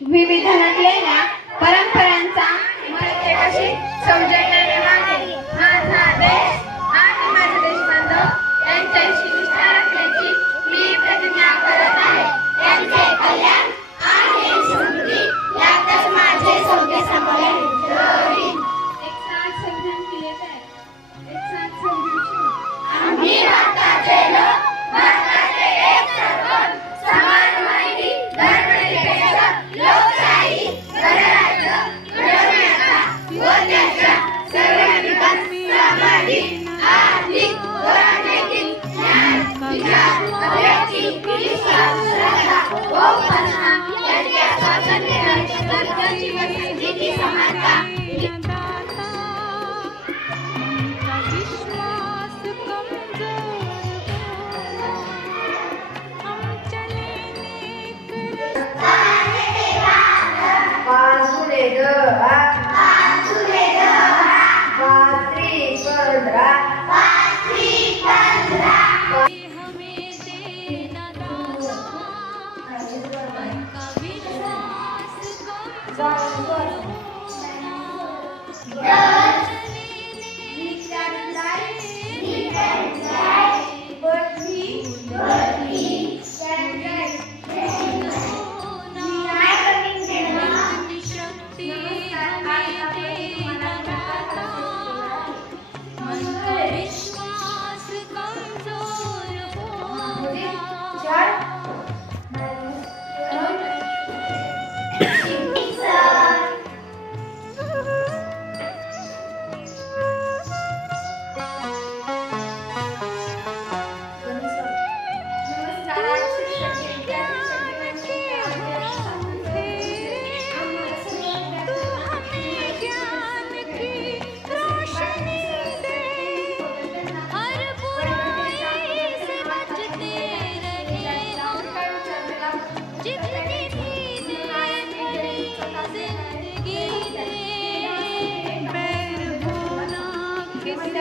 विविधनातलेल्या परंपरांचा मराठी भाषेत समजणाऱ्या 走啊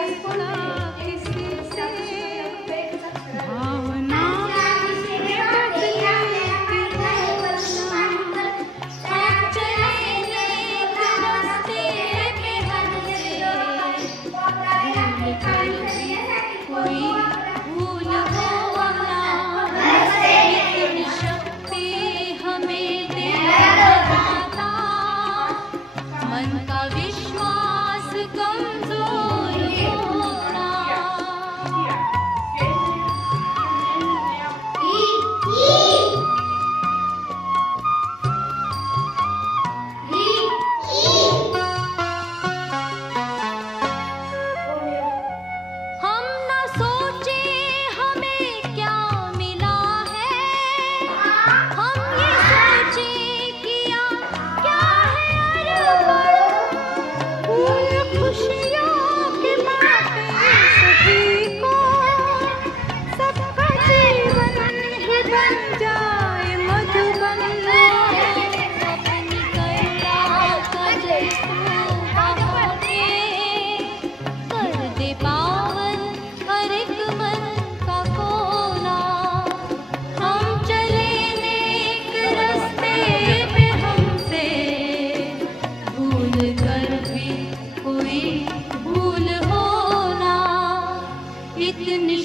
Vai por lá. इतनी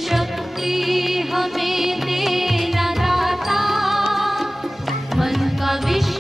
हमें देना दाता मन का विश्व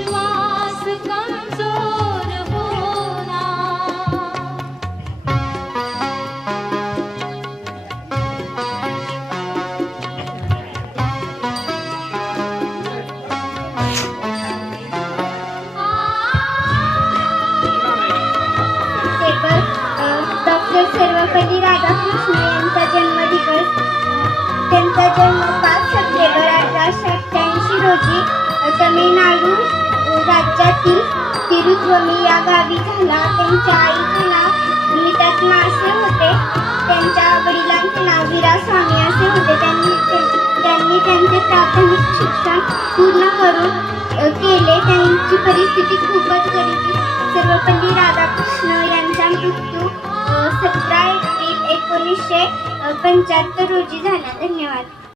जन्म या गावी झाला. त्यांच्या आईचे नाव मितात्मा असे होते. त्यांच्या वडिलांचे नाव विरा स्वामी असे होते. त्यांनी त्यांनी त्यांचे प्राथमिक शिक्षण पूर्ण करून केले. त्यांची परिस्थिती खूपच गरिबी सर्वपल्ली राधाकृष्ण यांचा मृत्यू सतरा एप्रिल एकोणीसशे पंच्याहत्तर रोजी झाला. धन्यवाद.